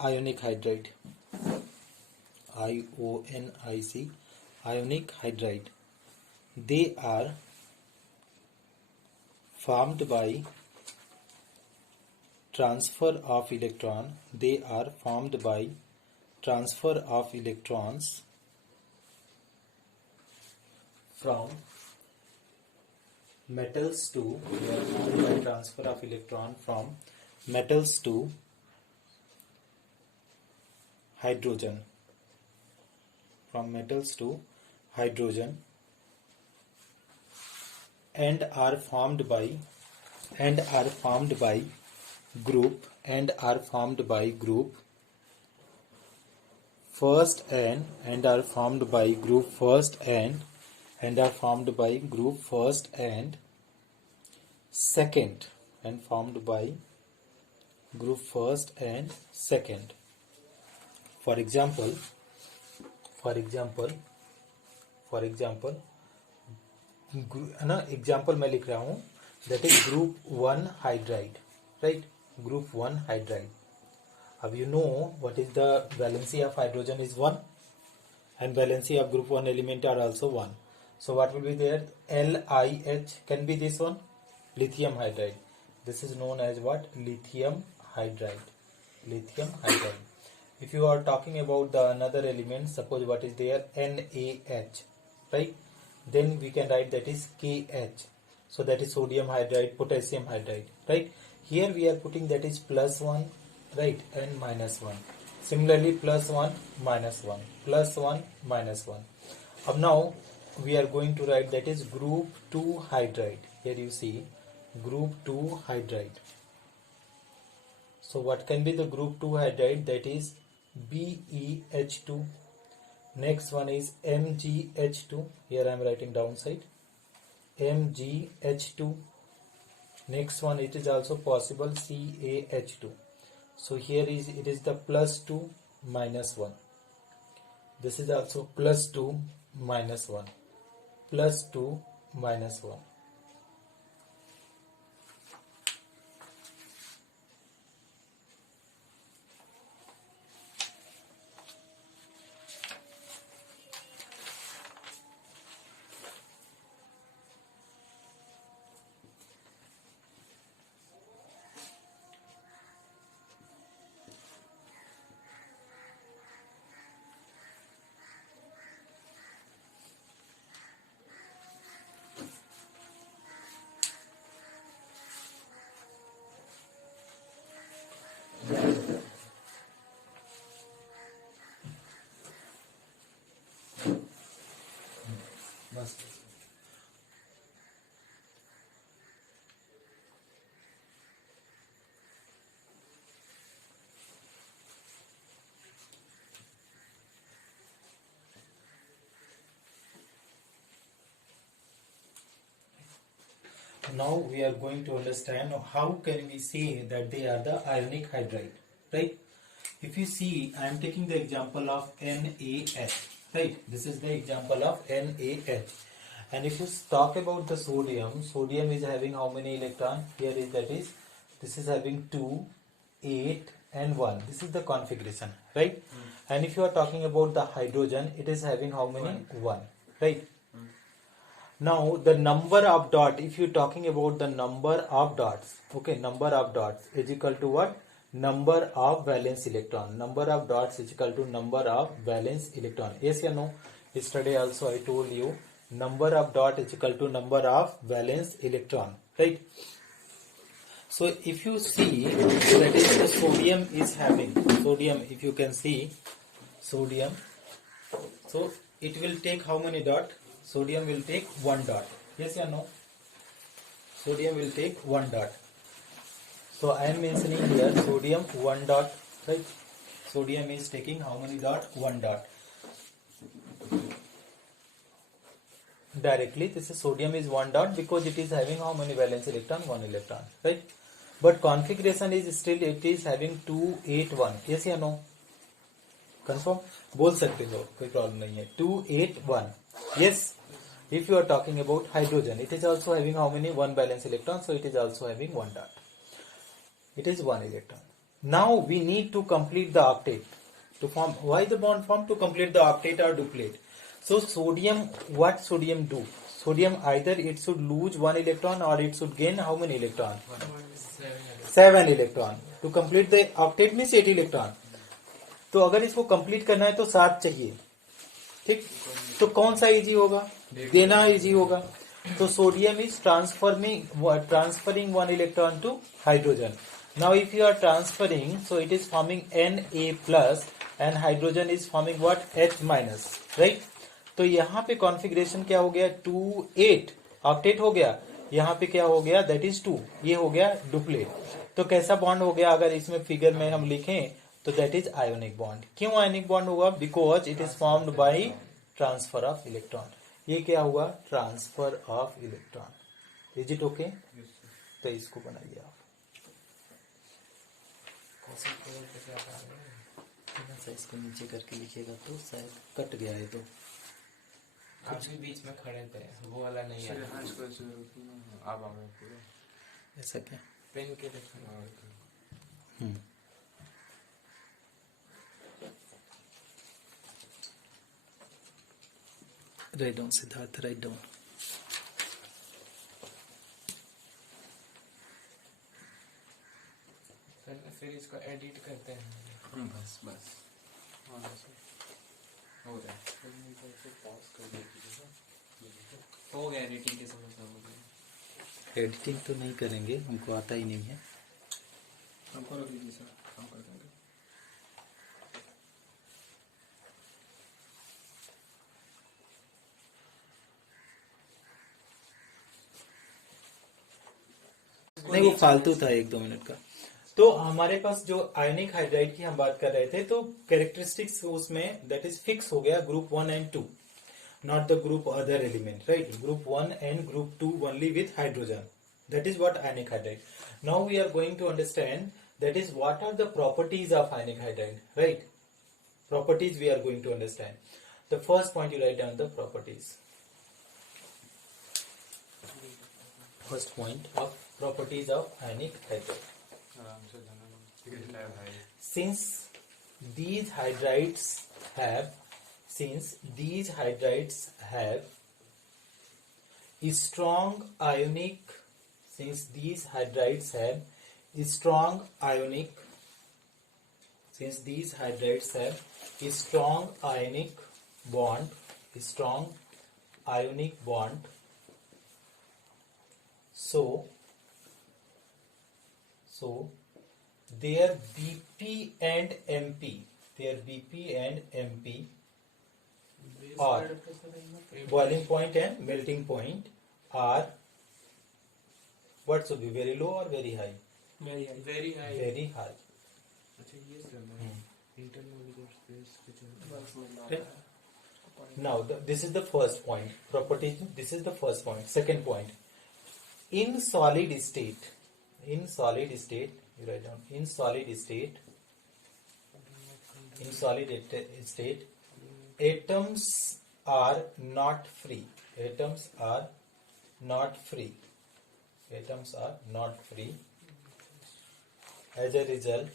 ionic hydride. IONIC, ionic hydride. They are formed by transfer of electron. They are formed by transfer of electrons from metals to, they are formed by transfer of electron from metals to hydrogen, from metals to hydrogen, and are formed by group first and are formed by group first and are formed by group first and second, and formed by group first and second. For example, example मैं लिख रहा हूं, that is group 1 hydride, right, group 1 hydride. अब you know what is the valency of hydrogen is 1 and valency of group 1 element are also 1. So what will be there? LiH can be this one, lithium hydride. This is known as what? Lithium hydride. If you are talking about the another element, suppose what is there? NaH, right? Then we can write that is KH. So that is sodium hydride, potassium hydride, right? Here we are putting that is +1, right, and -1. Similarly, +1, -1, +1, -1. अब now we are going to write that is group 2 hydride. Here you see group 2 hydride. So what can be the group 2 hydride? That is BeH2. Next one is MgH2. Here I am writing downside, MgH2. Next one, it is also possible CaH2. So here it is the +2 -1. This is also +2 -1, +2 -1. Now we are going to understand how can we say that they are the ionic hydride, right? If you see, I am taking the example of NaH, right? This is the example of NaH. And if you talk about the sodium is having how many electron? Here is this is having 2, 8 and 1. This is the configuration, right? And if you are talking about the hydrogen, it is having how many? 1, right? Now the number of dot, if you are talking about the number of dots, okay, number of dots is equal to what? Number of valence electron. Number of dots is equal to number of valence electron. Yes or no? Yesterday also I told you number of dot is equal to number of valence electron, right? So if you see, that is the sodium is having, sodium, if you can see sodium, so it will take how many dot? Sodium will take 1 dot. Yes or no? Sodium will take 1 dot. So I am mentioning here sodium 1 dot, right? Sodium is taking how many dot? 1 dot. Directly, this is sodium is 1 dot because it is having how many valence electron? 1 electron, right? But configuration is still, it is having 2, 8, 1. Yes or no? Confirm? बोल सकते हो, कोई problem नहीं है. 2, 8, 1. Yes. If you are talking about hydrogen, it is also having how many? 1 valence electron, so it is also having 1 dot. It is 1 electron. Now we need to complete the octet. To form, why the bond form? To complete the octet or duplet. So sodium, what sodium do? Sodium either it should lose one electron or it should gain how many electron? 7 electron. To complete the octet means 8 electron. तो अगर इसको complete करना है तो 7 चाहिए, ठीक। तो कौन सा इजी होगा? देना इजी होगा। तो sodium is transferring 1 electron to hydrogen. Now if you are transferring, so it is forming Na plus and hydrogen is forming what? H minus, right? तो यहाँ पे कॉन्फ़िगरेशन क्या हो गया? 2 8 ऑक्टेट हो गया. यहाँ पे क्या हो गया? That is 2. ये हो गया डुप्लेट. तो कैसा बॉन्ड हो गया? अगर इसमें फिगर में हम लिखें तो दैट इज आयोनिक बॉन्ड. क्यों आयोनिक बॉन्ड हुआ? Because it is formed by transfer of electron. ये क्या हुआ? Transfer of electron. Is it okay? तो इसको बनाइए आप. इसको नीचे करके लिखिएगा तो शायद कट गया है. तो आप भी बीच में खड़े थे, वो वाला नहीं है. अब आ गए पूरे. ऐसा क्या? पेन के देखना. Write down Siddharth, write down. फिर इसको एडिट करते हैं. बस बस हो रहा है. हो गया एडिटिंग की समस्या. हो गई. एडिटिंग तो नहीं करेंगे, हमको आता ही नहीं है. हमको रख लीजिए सर, हम कर देंगे. नहीं, वो फालतू था 1-2 मिनट का. तो हमारे पास जो आयनिक हाइड्राइड की हम बात कर रहे थे, तो कैरेक्टरिस्टिक्स उसमें दैट इज फिक्स हो गया. Group 1 and 2, not the group other element, right? Group 1 and group 2 only with hydrogen. That is what ionic hydride. Now we are going to understand that is what are the properties of ionic hydride, right? Properties we are going to understand. The first point you write down the properties. First point of properties of ionic hydride. Since these hydrides have strong ionic, since these hydrides have strong ionic bond, so their BP and MP or boiling point and melting point are what should be very low or very high? Very high. Very high. Very high. अच्छा ये सब है. Intermolecular space कुछ. Okay. Now this is the first point. Property. This is the first point. Second point. In solid state, you write down. In solid state, atoms are not free. Atoms are not free. As a result,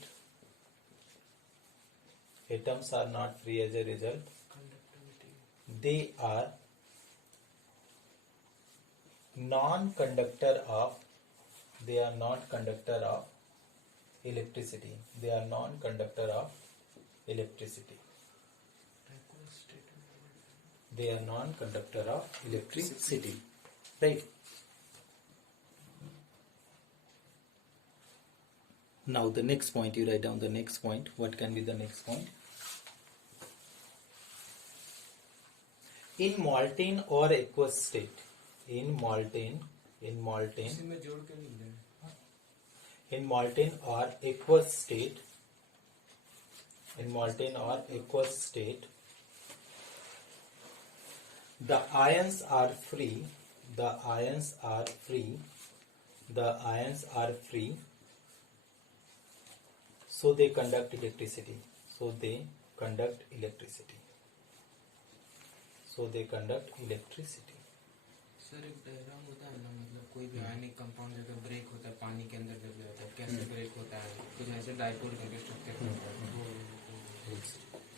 atoms are not free. As a result, they are non-conductor of electricity. They are non-conductor of electricity. They are non-conductor of electricity. Right. Now the next point, you write down the next point. What can be the next point? In molten or aqueous state. In molten इसी में जोड़ के लिख दें. in molten or aqueous state, the ions are free, so they conduct electricity. Sir एक diagram होता है ना, मतलब कोई भी आयनिक कंपाउंड अगर ब्रेक होता है पानी के अंदर जब जाता है कैसे ब्रेक होता है, कुछ ऐसे डाइपोल करके स्ट्रक्चर होता है।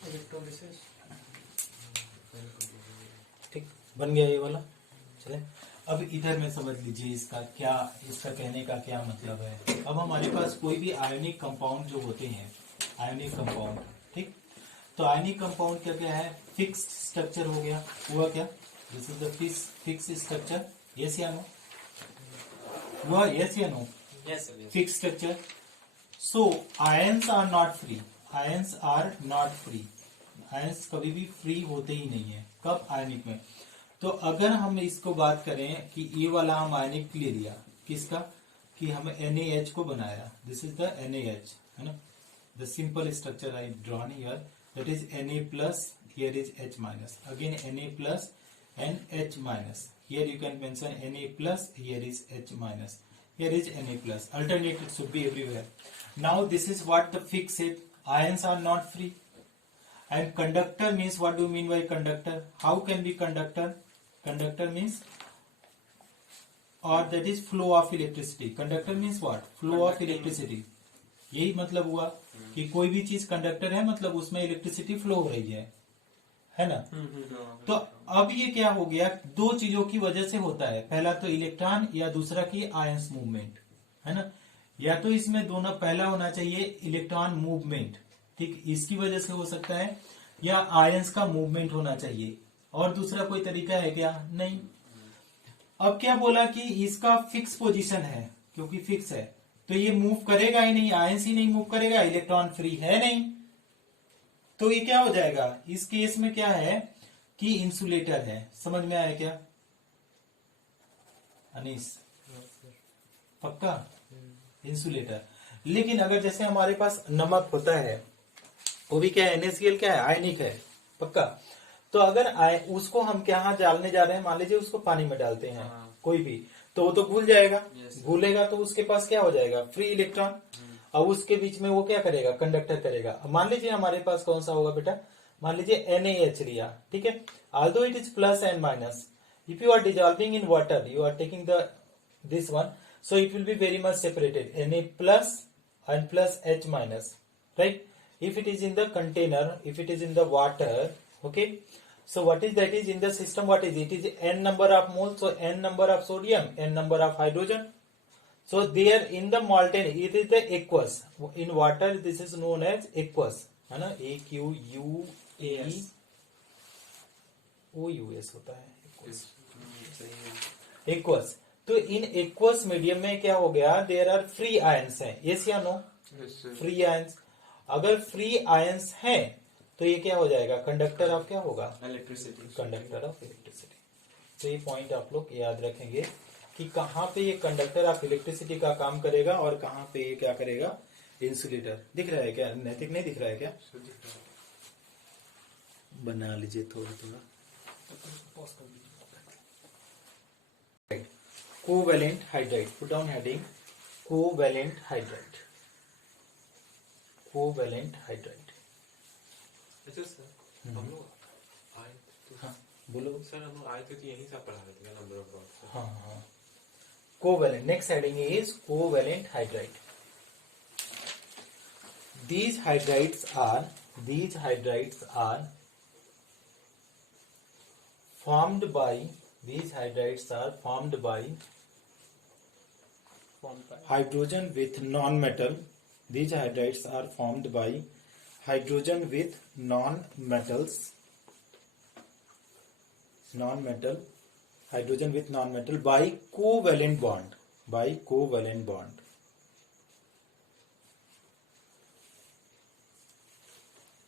इलेक्ट्रोलिसिस। ठीक, बन गया ये वाला। चले अब इधर में समझ लीजिए इसका कहने का क्या मतलब है। अब हमारे पास कोई भी आयनिक कंपाउंड जो होते हैं, आयनिक कंपाउंड, ठीक, तो आयनिक कंपाउंड क्या क्या है, फिक्स्ड स्ट्रक्चर हो गया, हुआ क्या, this is the fix structure, yes या नो, हुआ यस या no, yes sir. Fix structure. So ions are not free, ions are not free, ions कभी भी फ्री होते ही नहीं है, कब, आयनिक में। तो अगर हम इसको बात करें कि ये वाला हम आयनिक ले लिया, किसका, कि हम NaH को बनाया, दिस इज द NaH, है ना, the simple structure I drawn here, that is Na plus, here is H minus, again Na plus and H minus, here you can mention Na plus, here is H minus, here is Na plus, alternate it should be everywhere. Now this is what the fixed ions are not free. And conductor means, what do you mean by conductor, how can be conductor, conductor means, or that is flow of electricity, conductor means what, flow of electricity, यही मतलब हुआ कि कोई भी चीज conductor है मतलब उसमें इलेक्ट्रिसिटी फ्लो हो रही है ना। तो अब ये क्या हो गया, दो चीजों की वजह से होता है, पहला तो इलेक्ट्रॉन या दूसरा की आयंस मूवमेंट, है ना, या तो इसमें दोनों, पहला होना चाहिए इलेक्ट्रॉन मूवमेंट, ठीक, इसकी वजह से हो सकता है, या आयंस का मूवमेंट होना चाहिए, और दूसरा कोई तरीका है क्या, नहीं। अब क्या बोला कि इसका फिक्स पोजीशन है, क्योंकि फिक्स है तो ये मूव करेगा ही नहीं, आयंस ही नहीं मूव करेगा, इलेक्ट्रॉन फ्री है नहीं, तो ये क्या हो जाएगा, इस केस में क्या है कि इंसुलेटर है, समझ में आया क्या अनीस, पक्का इंसुलेटर। लेकिन अगर जैसे हमारे पास नमक होता है, वो भी क्या है, NaCl क्या है, आयनिक है, पक्का, तो अगर उसको हम क्या डालने जा रहे हैं, मान लीजिए उसको पानी में डालते हैं, कोई भी, तो वो तो घुल जाएगा, घुलेगा तो उसके पास क्या हो जाएगा, फ्री इलेक्ट्रॉन, और उसके बीच में वो क्या करेगा, कंडक्टर करेगा। मान लीजिए हमारे पास कौन सा होगा बेटा, मान लीजिए NaH लिया, ठीक है, although it is plus and minus, if you are dissolving in water, you are taking this one, so it will be very much separated, Na plus and plus H minus, right? If it is in the container, if it is in the water, okay, so what is that is in the system, what is it, is n number of moles, so n number of sodium, n number of hydrogen, so there in the molten it is the aqueous, in water this is known as aqueous, है ना, AQUAS OUS होता है aqueous। तो इन aqueous medium में क्या हो गया, there are free ions हैं, यस या नो, फ्री आयंस, अगर फ्री आयंस हैं तो ये क्या हो जाएगा, कंडक्टर ऑफ क्या होगा, इलेक्ट्रिसिटी, कंडक्टर ऑफ इलेक्ट्रिसिटी। तो ये पॉइंट आप लोग याद रखेंगे कि कहाँ पे ये कंडक्टर ऑफ इलेक्ट्रिसिटी का काम करेगा और कहाँ पे ये क्या करेगा, इंसुलेटर। दिख रहा है क्या, नैतिक नहीं दिख रहा है क्या, बना लीजिए थोड़ा थोड़ा। Covalent hydride, put down heading covalent hydride, covalent hydride. अच्छा सर, हम लोग आए तो हाँ बोलो सर, हम लोग आए थे तो यही सब पढ़ा रहे थे नंबर ऑफ डॉट्स। हाँ हाँ, covalent, next heading is covalent hydride. These hydrides are formed by hydrogen with non-metal. These hydrides are formed by hydrogen with hydrogen with non-metal by covalent bond.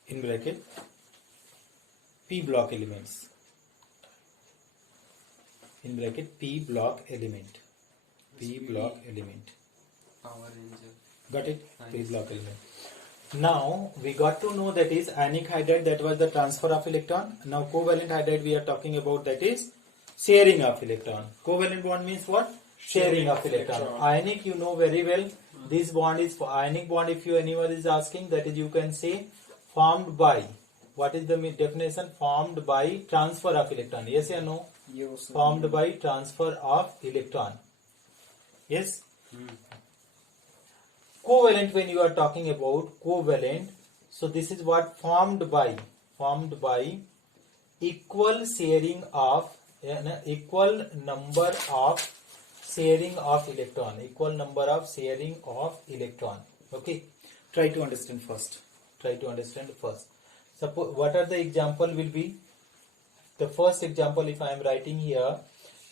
In bracket p block elements, in bracket p block element, power ranger, got it, p Nice. block element. Now we got to know that is ionic hydride, that was the transfer of electron. Now covalent hydride we are talking about, that is sharing of electron. Covalent bond means what, sharing of electron. Ionic you know very well, this bond is for ionic bond. If you anyone is asking, that is you can say formed by, what is the definition, formed by transfer of electron, yes or no, ये वो सब formed by transfer of electron, Yes. Covalent, when you are talking about covalent, so this is what formed by equal sharing of equal number of sharing of electron. Okay, try to understand first. Suppose what are the example will be? The first example, if I am writing here,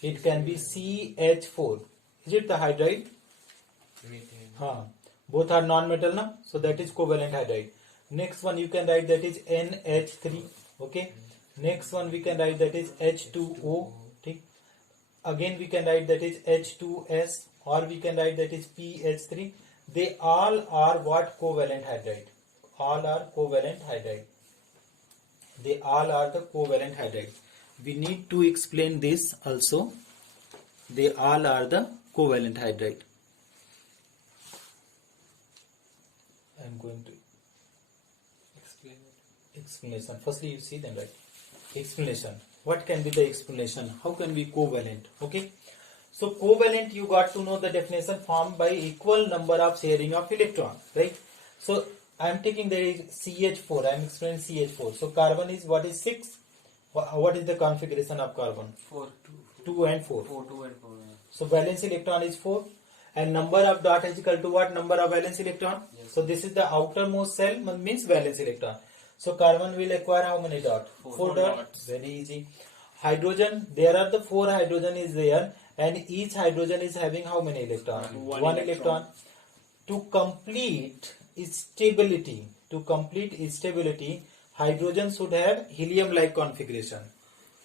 it can be CH4. Is it the hydride? Methane. Both are non-metal na, so that is covalent hydride. Next one you can write that is NH3. Okay. Next one we can write that is H2O. Okay. Again we can write that is H2S, or we can write that is PH3. They all are what? Covalent hydride. All are covalent hydride. They all are the covalent hydride. We need to explain this also. They all are the covalent hydride. I am going to Explain it. explanation. Firstly, you see them, right? Explanation. What can be the explanation? How can be covalent? Okay. So covalent, you got to know the definition, formed by equal number of sharing of electron, right? So I am taking there is CH4. I am explaining CH4. So carbon is what is 6? What is the configuration of carbon? 4, 2 and 4. 4, 2 and 4. So valence electron is 4. And number of dot is equal to what? Number of valence electron. Yes. So this is the outermost cell, means valence electron. So carbon will acquire how many dots? 4 dots. Very easy. Hydrogen, there are the 4 hydrogen is there, and each hydrogen is having how many electron? One electron. To complete stability, hydrogen should have helium like configuration,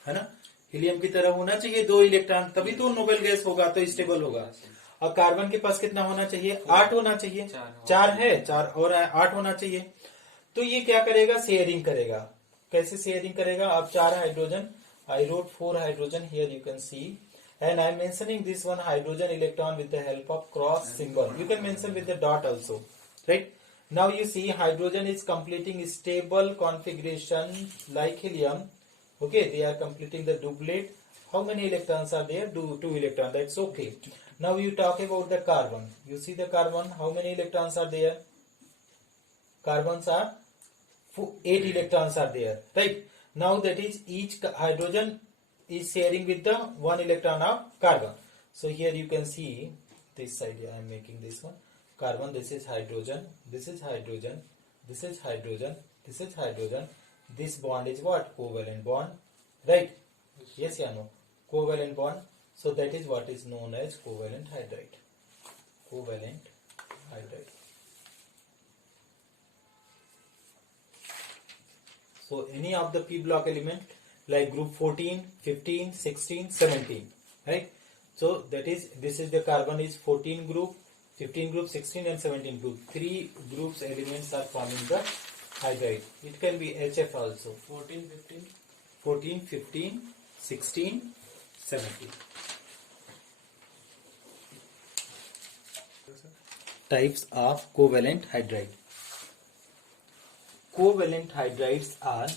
है ना? Helium की तरह होना चाहिए 2 electron, तभी तो noble gas होगा, तो स्टेबल होगा. और कार्बन के पास कितना होना चाहिए? 8 होना चाहिए. 4 है, 4 और 8 होना चाहिए. तो ये क्या करेगा? शेयरिंग करेगा. कैसे शेयरिंग करेगा? अब 4 hydrogen, I wrote 4 hydrogen here, you can see, and I am mentioning this one hydrogen electron with the help of cross symbol. You can mention with the dot also, right? Now you see hydrogen is completing stable configuration like helium. Okay, they are completing the doublet. How many electrons are there? 2 electrons. That's okay. Now you talk about the carbon. You see the carbon. How many electrons are there? Carbons are 8 electrons are there, right? Now that is each hydrogen is sharing with the 1 electron of carbon. So here you can see this side. I am making this one carbon. This is hydrogen. This is hydrogen. This is hydrogen. This is hydrogen. This bond is what? Covalent bond, right? Yes, yeah, no. Covalent bond. So that is what is known as covalent hydride. Covalent hydride. So any of the p block element like group 14, 15, 16, 17, right? So that is, this is the carbon is 14 group, 15 group, 16 and 17 group. 3 groups elements are forming the hydride. It can be HF also. 14, 15. 14, 15, 16, 17. Types of covalent hydride. Covalent hydrides are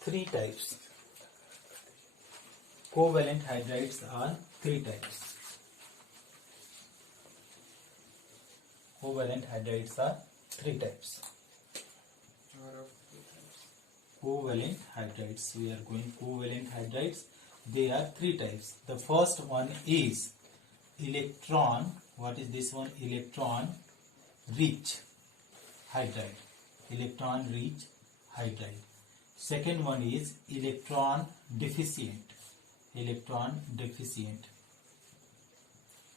3 types. Covalent hydrides are 3 types. Covalent hydrides are 3 types. Covalent hydrides. We are going covalent hydrides. They are 3 types. The first one is electron. What is this one? Electron rich hydride. Electron rich hydride. Second one is electron deficient. Electron deficient.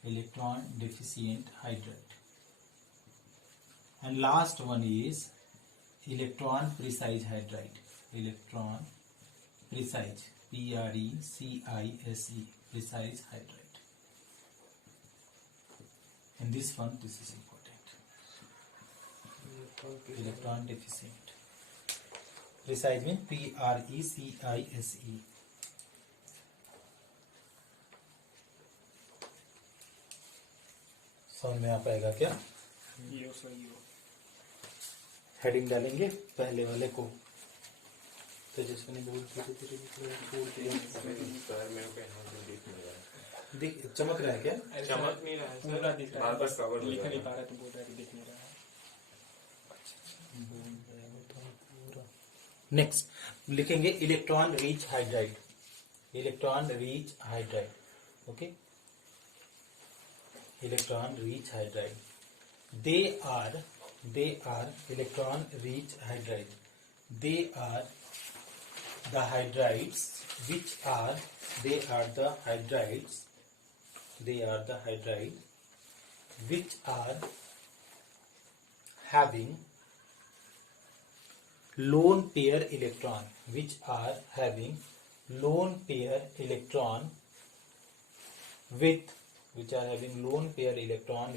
Electron deficient hydride. And last one is electron precise hydride. Electron precise. P-R-E-C-I-S-E. Precise hydride. And this one, this is important. Electron deficient. Precise means P-R-E-C-I-S-E. समझ में आ पाएगा क्या? Heading डालेंगे पहले वाले को, तेजस्विनी बहुत धीरे धीरे लिख रहे हैं, छोड़ दिया। सर मेरे को यहाँ से दिख नहीं रहा है। दिख चमक रहा है क्या? चमक नहीं रहा है सर, पूरा दिख रहा बार बार cover है, हो लिख जा नहीं रहा पा रहा तो बोल रहा है कि दिख नहीं रहा है। नेक्स्ट लिखेंगे electron rich hydride, electron rich hydride, okay, electron rich hydride, they are electron rich hydride, they are the hydrides which are they are the hydrides which are having lone pair electron, which are having lone pair electron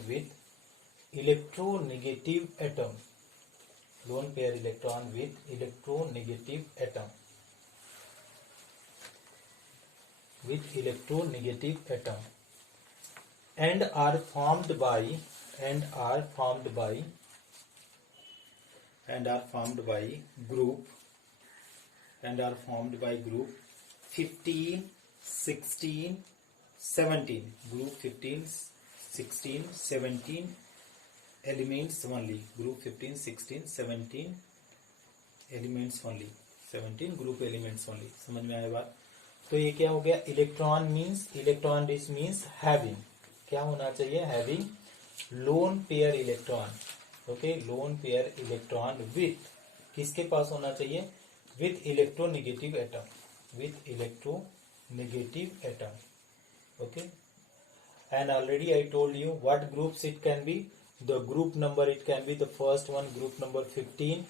with electronegative atom, lone pair electron with electronegative atom, and are formed by group 15, 16, 17, group 15, 16, 17 elements only, group 15, 16, 17 elements only, 17 group elements only. समझ में आया बात? तो ये क्या हो गया? Electron means, electron rich means having, क्या होना चाहिए? Having loan pair electron, okay, loan pair electron with, किसके पास होना चाहिए? With electronegative atom, with electronegative atom, okay. And already I told you what groups it can be. The group number, it can be the first one, group number 15,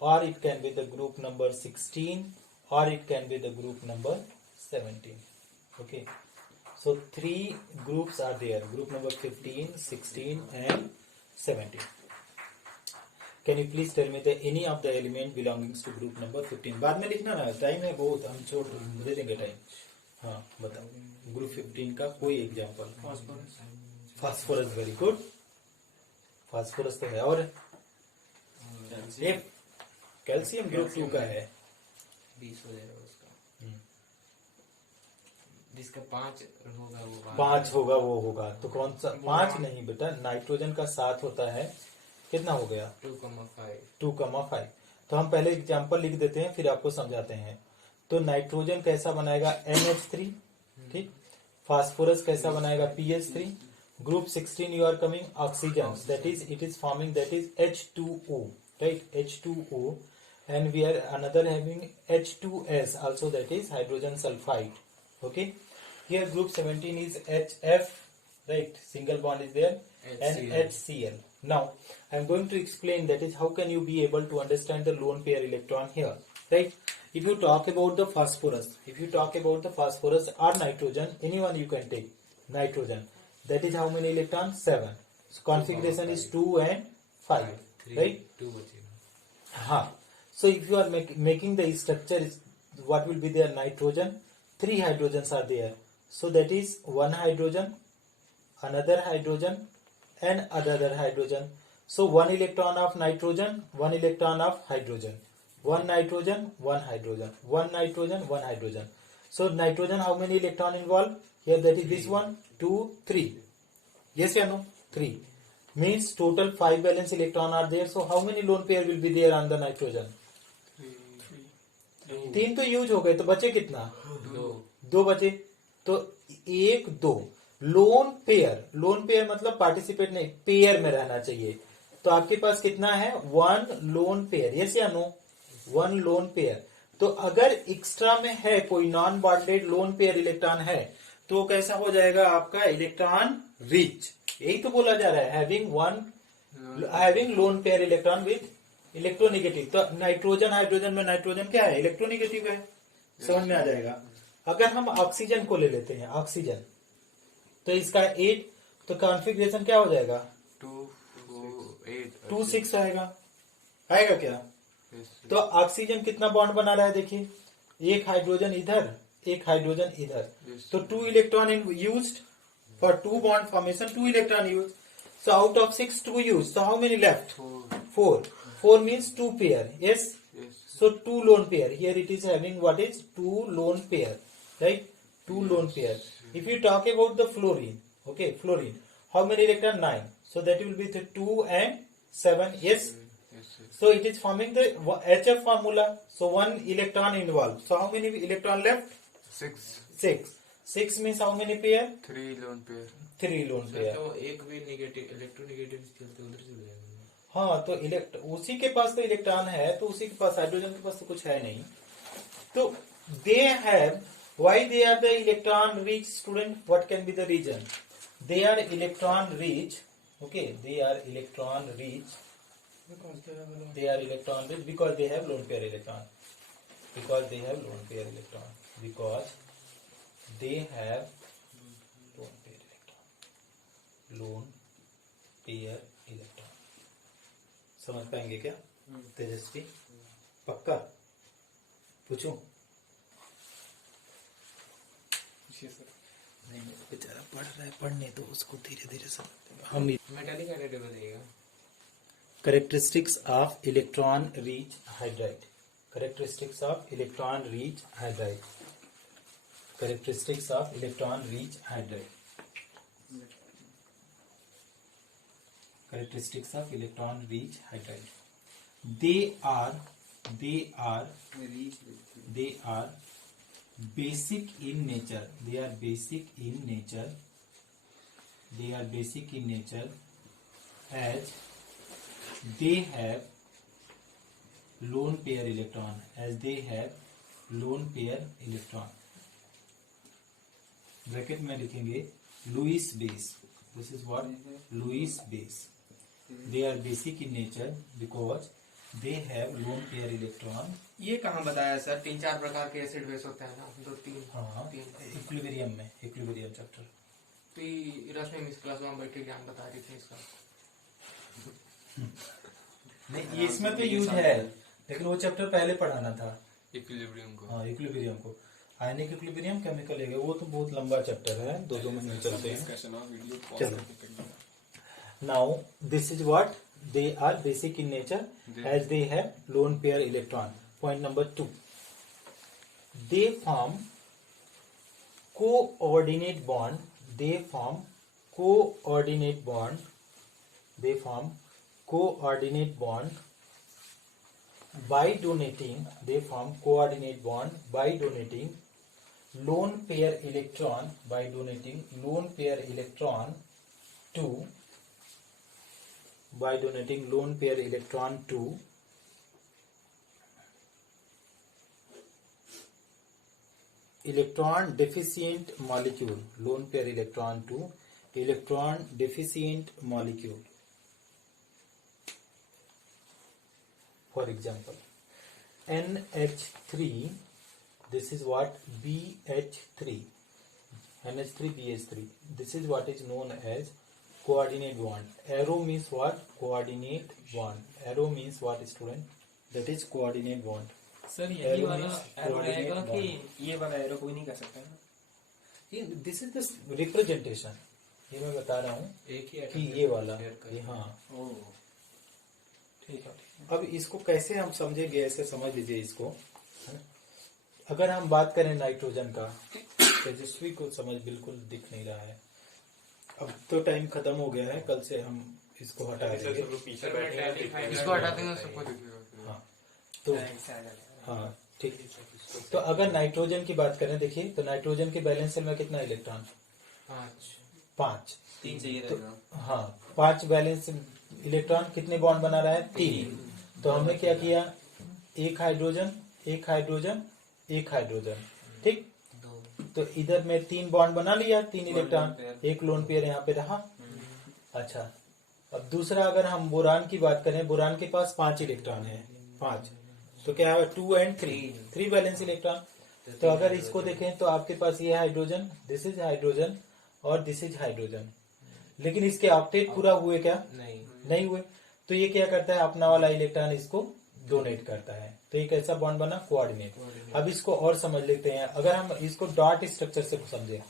or it can be the group number 16, or it can be the group number 17, okay. So 3 groups are there, group number 15, 16 and 17. Can you please tell me the any of the element belongs to group number 15? बाद में लिखना ना, time है बहुत, हम छोड़ दे देंगे time. हाँ बताओ, ग्रुप 15 का कोई example? Phosphorus, very good, phosphorus तो है. और कैल्शियम ग्रुप 2 का है. 20 हो जाएगा उसका, जिसका 5 होगा वो 5 होगा वो होगा. तो कौन सा? 5 नहीं बेटा, नाइट्रोजन का 7 होता है. कितना हो गया? 2,5. तो हम पहले एग्जांपल लिख देते हैं, फिर आपको समझाते हैं. तो नाइट्रोजन कैसा बनाएगा? NH3, ठीक. फास्फोरस कैसा बनाएगा? PH3. Group 16 you are coming oxygen, that is it is forming, that is H2O, right, H2O. and we are another having H2S also, that is hydrogen sulfide, okay. Here group 17 is HF, right, single bond is there, and HCl. Now I am going to explain, that is how can you be able to understand the lone pair electron here, right. If you talk about the phosphorus, or nitrogen, anyone you can take. Nitrogen, that is how many electrons? 7. So configuration is 2 and 5, right. 2 बचेगा. हाँ. So if you are making the structure, what will be there? Nitrogen, 3 hydrogens are there. So that is 1 hydrogen, another hydrogen, and another hydrogen. So 1 electron of nitrogen, 1 electron of hydrogen, 1 nitrogen, 1 hydrogen, 1 nitrogen, 1 hydrogen. So nitrogen, how many electron involved here? That is this one, 2, 3. Yes or no? 3. Means total 5 valence electron are there. So how many lone pair will be there on the nitrogen? 3 तो use हो गए, तो बचे कितना? 2 बचे. तो 1, 2 lone pair मतलब participate नहीं, पेयर में रहना चाहिए. तो आपके पास कितना है? 1 लोन पेयर. यस या नो? 1 lone pair. तो अगर एक्स्ट्रा में है कोई non bonded loan pair electron है, तो कैसा हो जाएगा आपका? Electron rich. यही तो बोला जा रहा है, having loan pair electron with electronegative. तो नाइट्रोजन, हाइड्रोजन में नाइट्रोजन क्या है? इलेक्ट्रोनेगेटिव है. समझ में आ जाएगा. अगर हम ऑक्सीजन को ले लेते हैं, ऑक्सीजन, तो इसका 8, तो कॉन्फ़िगरेशन क्या हो जाएगा? 2, 4, 8, 2, 6 आएगा क्या? तो ऑक्सीजन कितना बॉन्ड बना रहा है? देखिए, 1 हाइड्रोजन इधर, 1 हाइड्रोजन इधर. तो 2 electron used for 2 bond formation, 2 electron use. So out of 6, 2 used. So how many left? 4. 4 means 2 pair. Yes. So two lone pair. Here it is having what is two lone pair, right? Two lone pair. If you talk about the fluorine, okay, fluorine, how many electron? 9. So that will be the 2 and 7. Yes. So it is forming the HF formula. So one electron involved. So how many electron left? 6. 6. 6 means how many pair? 3 lone pair. 3 lone pair. तो एक भी negative electronegative चलते उधर चले जाएंगे। हाँ, तो उसी के पास तो इलेक्ट्रॉन है, तो उसी के पास, हाइड्रोजन के पास तो कुछ है नहीं। तो they have, why they are the electron rich student, what can be the reason? They are electron rich, okay, they are electron rich, they are electron rich because they have lone pair electron, because they have lone pair electron, because they have lone pair electron, lone pair electron। समझ पाएंगे क्या तेजस्वी? पक्का पूछूं? नहीं, बेचारा पढ़ रहा है, पढ़ने तो उसको धीरे धीरे समझ। हम मेटालिक हाइड्राइड बताइएगा। Characteristics of electron rich hydride. Characteristics of electron rich hydride. Characteristics of electron rich hydride. Characteristics of electron rich hydride. They are basic in nature. They are basic in nature. They are basic in nature as they have lone pair electron, as they have lone pair electron। Bracket में लिखेंगे Lewis base, this is what Lewis base. They are basic in nature because they have lone pair electron. ये कहाँ बताया sir? 3-4 प्रकार के acid base होते हैं ना, 2-3। हाँ, इक्विलिब्रियम में, इक्विलिब्रियम चैप्टर। तो ये रश्मि मिस क्लास में बैठ के ज्ञान बता रही थी इसका। नहीं, इसमें तो यूज है, लेकिन वो चैप्टर पहले पढ़ाना था, इक्विलिब्रियम को। हाँ, इक्विलिब्रियम को। आयनिक इक्विलिब्रियम, केमिकल है, वो तो बहुत लंबा चैप्टर है, 2 महीने चलते हैं। चलो, now this is what they are basic in nature as they have lone pair electron. Point number 2, they form coordinate bond, they form coordinate bond, they form coordinate bond by donating, they form coordinate bond by donating lone pair electron, by donating lone pair electron to, by donating lone pair electron to electron deficient molecule, lone pair electron to electron deficient molecule। For example, NH3, this is what BH3, NH3 BH3, this is what is known as coordinate bond। Arrow means what? Coordinate bond। Arrow means what, student? That is coordinate bond। Sir यही वाला arrow रहेगा कि ये वाला arrow कोई नहीं कर सकता है? दिस इज द रिप्रेजेंटेशन, ये मैं बता रहा हूँ एक ही कि ये वाला, ये हाँ, ठीक है। अब इसको कैसे हम समझेंगे, ऐसे समझ लीजिए इसको। अगर हम बात करें नाइट्रोजन का, तेजस्वी को समझ बिल्कुल दिख नहीं रहा है। अब तो टाइम खत्म हो गया है, कल से हम इसको हटा देंगे। इसको हटा देंगे, सबको दिखेगा। हाँ, तो हाँ ठीक। तो अगर नाइट्रोजन की बात करें, देखिए तो नाइट्रोजन के बैलेंस सेल में कितना इलेक्ट्रॉन? 5। 3 चाहिए रहेगा। हाँ, 5 बैलेंस इलेक्ट्रॉन, कितने बॉन्ड बना रहा है? 3। तो हमने क्या किया? एक हाइड्रोजन, एक हाइड्रोजन, एक हाइड्रोजन, ठीक। तो इधर में 3 बॉन्ड बना लिया, 3 इलेक्ट्रॉन, एक लोन पेयर यहाँ पे रहा। अच्छा, अब दूसरा अगर हम बोरान की बात करें, बोरान के पास 5 इलेक्ट्रॉन है, 5। तो क्या है? 2 and 3 बैलेंस इलेक्ट्रॉन। तो अगर इसको देखें तो आपके पास ये हाइड्रोजन, दिस इज हाइड्रोजन और दिस इज हाइड्रोजन, लेकिन इसके ऑक्टेट पूरा हुए क्या? नहीं हुए। तो ये क्या करता है? अपना वाला इलेक्ट्रॉन इसको डोनेट करता है। तो एक ऐसा बॉन्ड बना कोऑर्डिनेट। अब इसको और समझ लेते हैं। अगर हम इसको डॉट स्ट्रक्चर से समझे,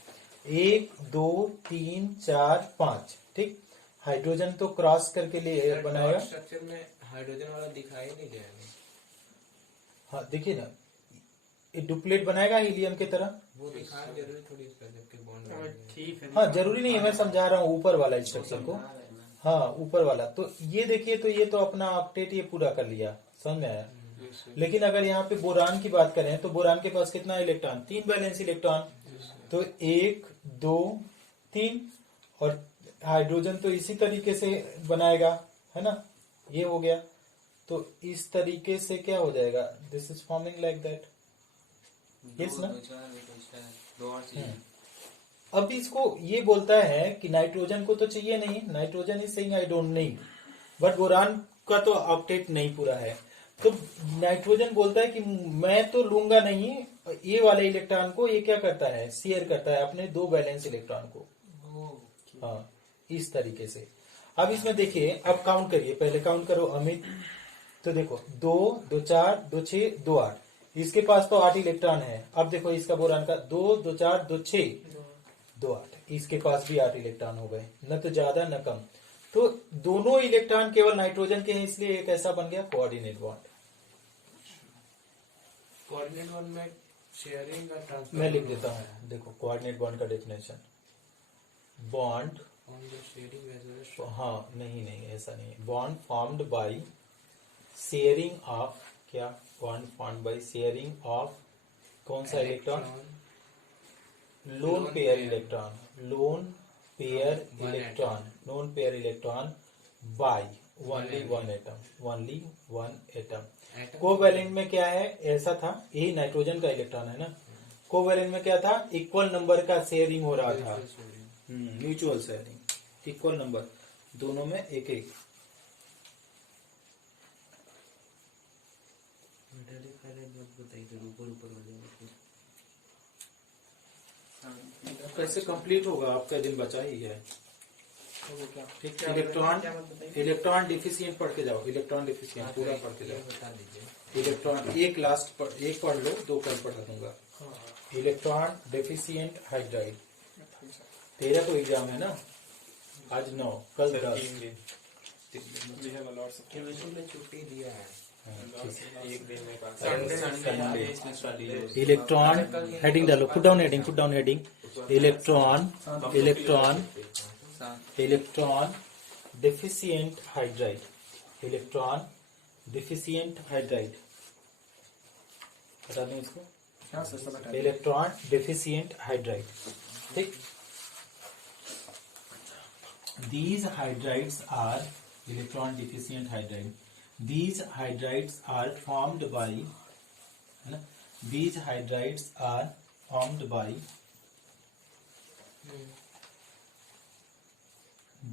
1 2 3 4 5, ठीक। हाइड्रोजन तो क्रॉस करके लिए बनाएगा। स्ट्रक्चर में हाइड्रोजन वाला दिखाई नहीं दे हाँ देखिए ना, ये डुप्लेट बनाएगा हीलियम की तरह। वो दिखाना जरूरी थोड़ी इसका, जबकि बॉन्ड ठीक है। हाँ जरूरी नहीं है, मैं समझा रहा हूँ ऊपर वाला स्ट्रक्चर को। हाँ ऊपर वाला तो ये देखिए, तो ये तो अपना ऑक्टेट ये पूरा कर लिया, समझ में आया। लेकिन अगर यहाँ पे बोरान की बात करें तो बोरान के पास कितना इलेक्ट्रॉन, 3 वैलेंस इलेक्ट्रॉन। तो 1 2 3, और हाइड्रोजन तो इसी तरीके से बनाएगा, है ना, ये हो गया। तो इस तरीके से क्या हो जाएगा, this is forming like that, yes ना। दो और चाहिए। अब इसको ये बोलता है कि नाइट्रोजन को तो चाहिए नहीं, nitrogen is saying I don't need, but boron का तो ऑक्टेट नहीं पूरा है। तो नाइट्रोजन बोलता है कि मैं तो लूंगा नहीं, ये वाले इलेक्ट्रॉन को ये क्या करता है, शेयर करता है अपने 2 वैलेंस इलेक्ट्रॉन को। हाँ इस तरीके से। अब इसमें देखिए, अब काउंट करिए, पहले काउंट करो अमित। तो देखो 2 2 4 2 6 2 8, इसके पास तो 8 इलेक्ट्रॉन है। अब देखो इसका बोरान का 2 2 4 2 6 2 8, इसके पास भी 8 इलेक्ट्रॉन हो गए, न तो ज्यादा न कम। तो दोनों इलेक्ट्रॉन केवल नाइट्रोजन के हैं, इसलिए एक ऐसा बन गया कोऑर्डिनेट बॉन्ड। कोऑर्डिनेट बॉन्ड में शेयरिंग का ट्रांसफर, मैं लिख देता हूँ, देखो कोऑर्डिनेट बॉन्ड का definition, bond, on the sharing as well as हाँ नहीं ऐसा नहीं है, bond formed by sharing of, क्या, bond formed by sharing of कौन सा electron, lone pair electron, lone pair electron, lone pair electron by only one atom, only one atom. Covalent में क्या है, ऐसा था, यही नाइट्रोजन का इलेक्ट्रॉन है ना। कोवैलेंट में क्या था, इक्वल नंबर का शेयरिंग हो रहा था, म्यूचुअल शेयरिंग, इक्वल नंबर, दोनों में एक एक। ऊपर ऊपर हो जाएगा। कैसे कंप्लीट होगा, आपका दिन बचा ही है। वो क्या ठीक, क्या इलेक्ट्रॉन, क्या मत बताइए। इलेक्ट्रॉन डिफिशिएंट पढ़ के जाओ, इलेक्ट्रॉन डिफिशिएंट पूरा पढ़ के जाओ। बता दीजिए। इलेक्ट्रॉन एक लास्ट एक पढ़ लो, 2 कल पढ़ा दूंगा। इलेक्ट्रॉन डेफिशिएंट हाइड्राइड, 13 को एग्जाम है ना, आज 9, कल 10। केमिस्ट्री में छुट्टी दिया है। एक दिन में पास संडे। इलेक्ट्रॉन हेडिंग डालो, put down heading, put down heading, electron, electron, electron deficient hydride, electron deficient hydride, बता दें इसको, हाँ सर सब बता इलेक्ट्रॉन डेफिशिएंट हाइड्राइड। ठीक, these hydrides are electron deficient hydride. These hydrides are formed by, है ना, these hydrides are formed by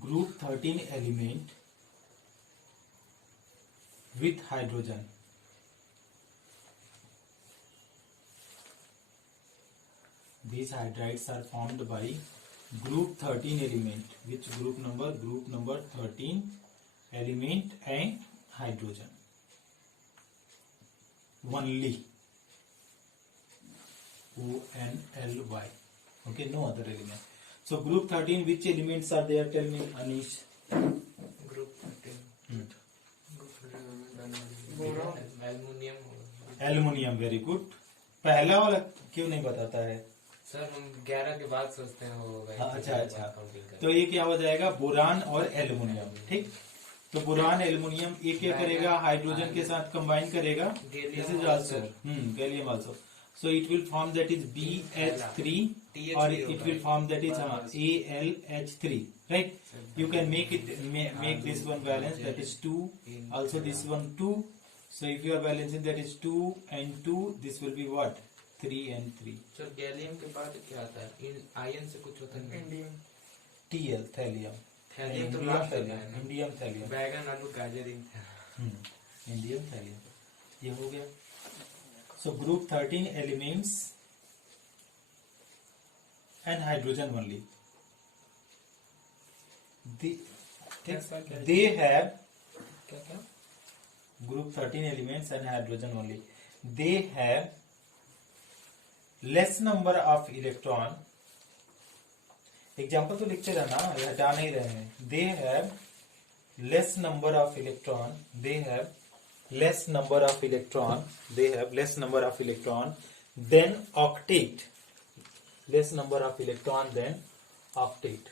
group 13 element with hydrogen. These hydrides are formed by group 13 element, which group number, group number 13 element and hydrogen only, ONLY, okay, no other element. So group 13, which elements are there, tell me Anish. Group 13 boron aluminium. Aluminium, very good. पहला वाला क्यों नहीं बताता है? Sir हम 11 के बाद सोचते हैं होगा। हाँ, अच्छा। तो ये क्या हो जाएगा, बोरान और एल्युमिनियम। ठीक, तो बोरान एल्युमिनियम ये क्या करेगा, हाइड्रोजन के साथ कंबाइन करेगा, this is also gallium also, so it will form that is BH3 और it will form that is ALH3, right. You can make this one balance, that is 2, also this one 2, so if you are balancing that is 2 and 2, this will be what, 3 and 3. Sir gallium के बाद क्या आता है, ion से कुछ होता है। Indian TL, thallium, thallium तो इंडियम लास्ट थैलियम, होता है ना। इंडियम थैलियम, बैगन आलू गाजर इंडियम थैलियम, ये हो गया। So group 13 elements and hydrogen only, they have क्या क्या group 13 elements and hydrogen only, they have less number of electron, example तो लिखते रहना, ये हटा नहीं रहे हैं। they have less number of electron, they have less number of electron, they have less number of electron than octet, less number of electron than octet.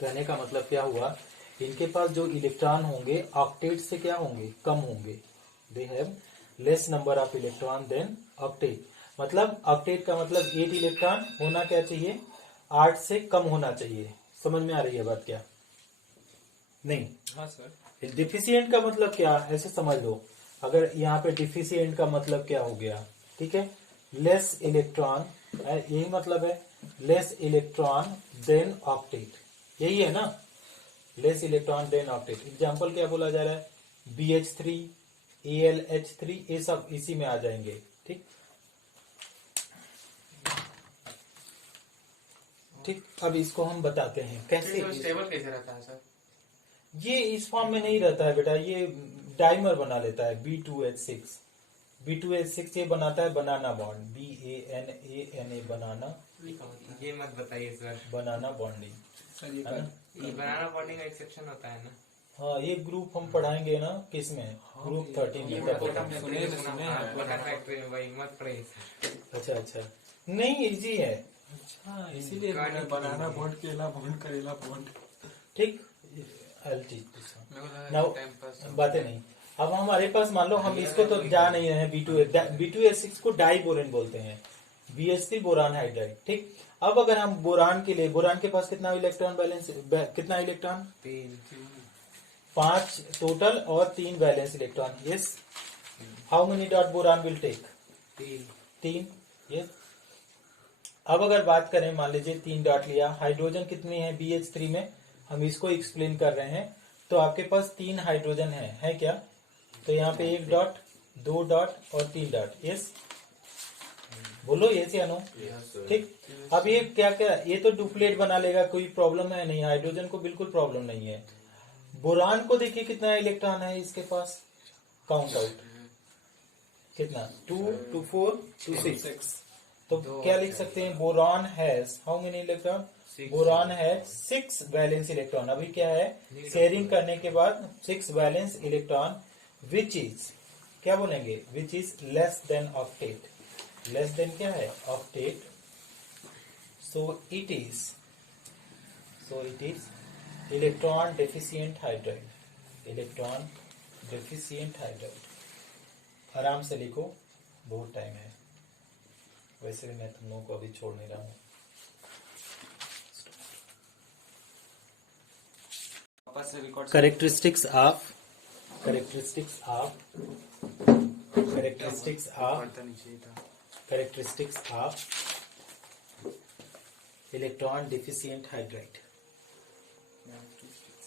कहने का मतलब क्या हुआ, इनके पास जो इलेक्ट्रॉन होंगे ऑक्टेट से क्या होंगे, कम होंगे. They have less number of electron than octet. मतलब ऑक्टेट का मतलब 8 इलेक्ट्रॉन होना क्या चाहिए, 8 से कम होना चाहिए. समझ में आ रही है बात क्या? नहीं. हाँ सर. डिफिशियंट का मतलब क्या, ऐसे समझ लो. अगर यहाँ पे डिफिशियंट का मतलब क्या हो गया, ठीक है, लेस इलेक्ट्रॉन, यही मतलब है, लेस इलेक्ट्रॉन देन ऑक्टेट, यही है ना, less electron than octet. Example क्या बोला जा रहा है, BH3, AlH3, ये सब इसी में आ जाएंगे. ठीक ठीक. अब इसको हम बताते हैं कैसे. स्टेबल कैसे रहता है सर? ये इस फॉर्म में नहीं रहता है बेटा, ये डाइमर बना लेता है. B2H6, B2H6 ये बनाता है बनाना बॉन्ड, BANANA बनाना. ये मत बताइए सर. बनाना बॉन्डिंग, सर ये है ना. ये बनाना बॉन्डिंग का एक्सेप्शन होता है ना. हाँ, ये ग्रुप हम पढ़ाएंगे ना, किस में, ग्रुप 13 ये में. बटर फैक्ट्री में भाई मत पढ़िए सर. अच्छा अच्छा, नहीं इजी है. अच्छा इसीलिए बनाना बॉन्ड केला बॉन्ड करेला बॉन्ड. ठीक. I'll teach this one. मेरे को लगा Now, टाइम पास. बातें नहीं. अब हमारे पास मान लो हम इसको तो जा नहीं रहे हैं, B2H6 को डाई बोरेन बोलते हैं, BH3 बोरान हाइड्राइड. ठीक. अब अगर हम बोरान के लिए, बोरान के पास कितना इलेक्ट्रॉन बैलेंस, कितना इलेक्ट्रॉन, 5 टोटल और 3 valence electron. Yes. How many dot boron will take, 3. Yes. अब अगर बात करें, मान लीजिए 3 डॉट लिया, हाइड्रोजन कितनी है BH3 में, हम इसको एक्सप्लेन कर रहे हैं. तो आपके पास 3 हाइड्रोजन है क्या, तो यहाँ पे 1 डॉट, 2 डॉट और 3 डॉट. यस, बोलो यस या नो. ठीक. अब ये क्या क्या, ये तो डुप्लेट बना लेगा, कोई प्रॉब्लम है नहीं, हाइड्रोजन को बिल्कुल प्रॉब्लम नहीं है. बोरान को देखिए कितना इलेक्ट्रॉन है इसके पास, काउंट आउट कितना, 2, 2, 4, 2, 6. तो क्या लिख सकते हैं, boron has how many electron, boron has 6 valence electron. अभी क्या है, शेयरिंग करने के बाद 6 वैलेंस इलेक्ट्रॉन, विच इज, क्या बोलेंगे, which is less than octet. Less than क्या है, octet. So it is electron deficient hydride, electron deficient hydride. आराम से लिखो, बहुत टाइम है. वैसे भी मैं तुम लोगों को अभी छोड़ नहीं रहा हूँ. Characteristics of electron deficient hydride.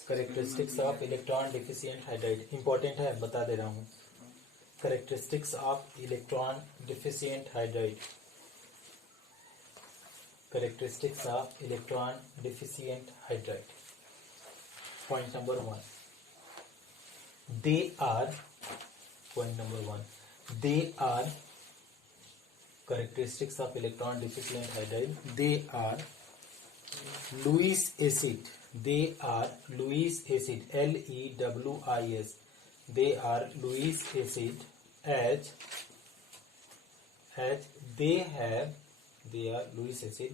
Characteristics of electron deficient hydride important है, बता दे रहा हूँ. Characteristics of electron deficient hydride. Characteristics of electron deficient hydride. Point number 1. They are, point number 1. They are characteristics of electron deficient hydride. They are Lewis acid. They are Lewis acid. LEWIS. They are Lewis acid as they have. They are Lewis acid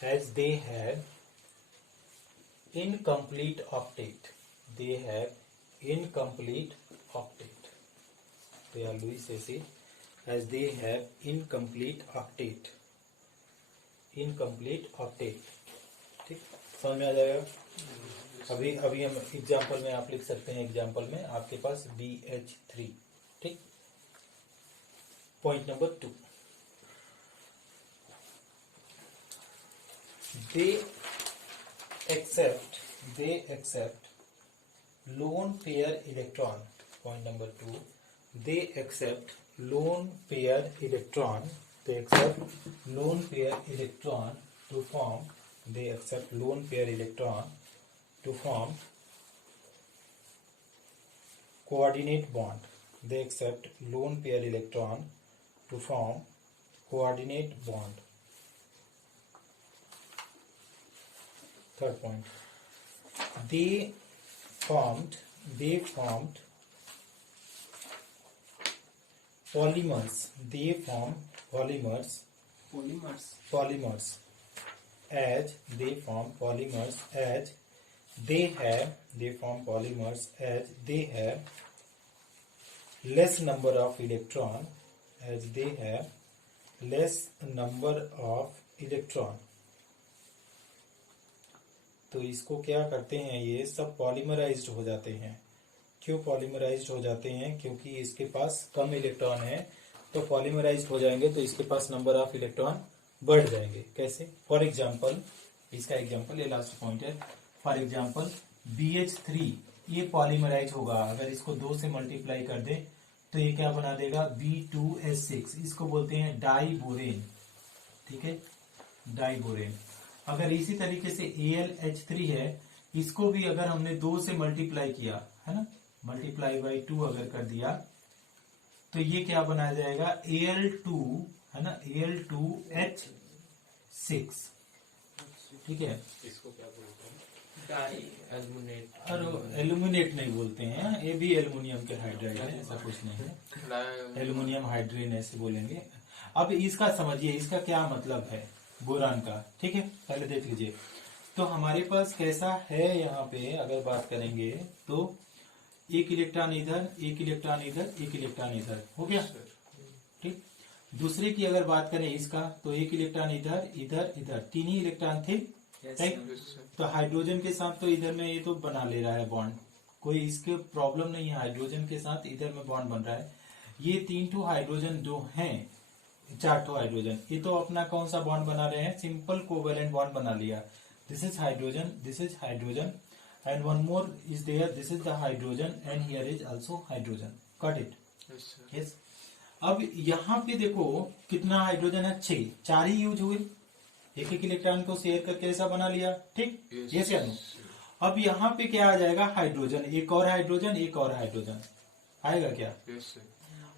as they have incomplete octet. They have incomplete octet. They are Lewis acid as they have incomplete octet. Incomplete octet. ठीक, समझ में आ जाएगा. अभी हम example में आप लिख सकते हैं, एग्जाम्पल में आपके पास BH3. ठीक. Point number 2. They accept lone pair electron. Point number 2. They accept lone pair electron. They accept lone pair electron to form. They accept lone pair electron to form coordinate bond. They accept lone pair electron to form coordinate bond. Third point. They formed polymers, they form polymers polymers as they form polymers as they form polymers as they have less number of electron, as they have less number of electron. तो इसको क्या करते हैं, ये सब पॉलीमराइज्ड हो जाते हैं। क्यों पॉलीमराइज्ड हो जाते हैं? क्योंकि इसके पास कम इलेक्ट्रॉन है, तो पॉलीमराइज्ड हो जाएंगे तो इसके पास नंबर ऑफ इलेक्ट्रॉन बढ़ जाएंगे। कैसे? फॉर एग्जांपल, इसका एग्जांपल, ये लास्ट पॉइंट है। फॉर एग्जांपल BH3 ये पॉलीमराइज होगा, अगर इसको 2 से मल्टीप्लाई कर दे तो ये क्या बना देगा, B2S6, इसको बोलते हैं डाइबोरेन। ठीक है, डाइबोरेन। अगर इसी तरीके से AlH3 है, इसको भी अगर हमने 2 से मल्टीप्लाई किया है ना, मल्टीप्लाई बाई 2 अगर कर दिया तो ये क्या बना जाएगा, Al2 है ना, Al2H6। ठीक है, इसको क्या बोलते हैं? डाई एल्यूमिनेट और एल्यूमिनेट नहीं बोलते हैं, ये भी एल्युमिनियम के हाइड्राइड है, ऐसा कुछ नहीं है, एल्युमिनियम हाइड्रेन ऐसे बोलेंगे। अब इसका समझिए, इसका क्या मतलब है बोरान का। ठीक है, पहले देख लीजिए। तो हमारे पास कैसा है, यहाँ पे अगर बात करेंगे तो एक इलेक्ट्रॉन इधर, एक इलेक्ट्रॉन इधर, एक इलेक्ट्रॉन इधर, हो गया। ठीक, दूसरे की अगर बात करें इसका, तो एक इलेक्ट्रॉन इधर, इधर, इधर, 3 ही इलेक्ट्रॉन थे। राइट, तो हाइड्रोजन के साथ तो इधर में ये तो बना ले रहा है बॉन्ड, कोई इसके प्रॉब्लम नहीं है, हाइड्रोजन के साथ इधर में बॉन्ड बन रहा है। ये 3 हाइड्रोजन जो हैं, 4 हाइड्रोजन, ये तो अपना कौन सा बॉन्ड बना रहे हैं, सिंपल कोवेलेंट बॉन्ड बना लिया। This is hydrogen, this is hydrogen, and one more is there, this is the hydrogen and here is also hydrogen. Got it? Yes. अब यहाँ पे देखो कितना हाइड्रोजन है, 6, 4 ही यूज हुए, एक एक इलेक्ट्रॉन को शेयर करके ऐसा बना लिया। ठीक, यस या नो? अब यहाँ पे क्या आ जाएगा, हाइड्रोजन, एक और हाइड्रोजन, एक और हाइड्रोजन आएगा क्या?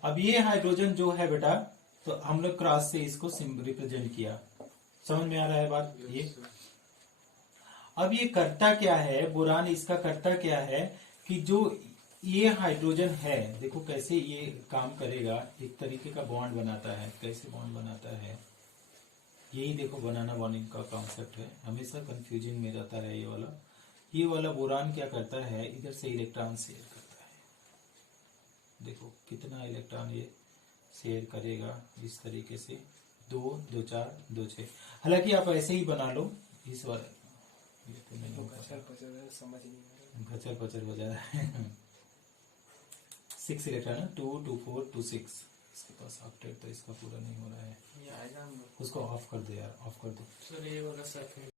अब ये हाइड्रोजन जो है बेटा, तो हम लोग क्रॉस से इसको रिप्रेजेंट किया। समझ में आ रहा है बात? ये अब ये करता क्या है, बोरान इसका करता क्या है कि जो ये हाइड्रोजन है, देखो कैसे ये काम करेगा, एक तरीके का बॉन्ड बनाता है। कैसे बॉन्ड बनाता है, यही देखो बनाना बॉन्डिंग का कॉन्सेप्ट है, हमेशा कंफ्यूजिंग में रहता है ये वाला बोरान क्या करता है, इधर से इलेक्ट्रॉन शेयर करता है। देखो कितना इलेक्ट्रॉन ये शेयर करेगा, इस तरीके से 2, 2, 4, 2, 6। हालांकि आप ऐसे ही बना लो, इस वाले तो नहीं होगा, समझ नहीं आ रहा, घचर पचर हो जा रहा है। 6 इलेक्ट्रॉन है, 2, 2, 4, 2, 6, इसके पास ऑक्टेट, तो इसका पूरा नहीं हो रहा है। ये आएगा हम लोग। उसको ऑफ कर दो यार, ऑफ कर दो। सर ये वाला सर्किट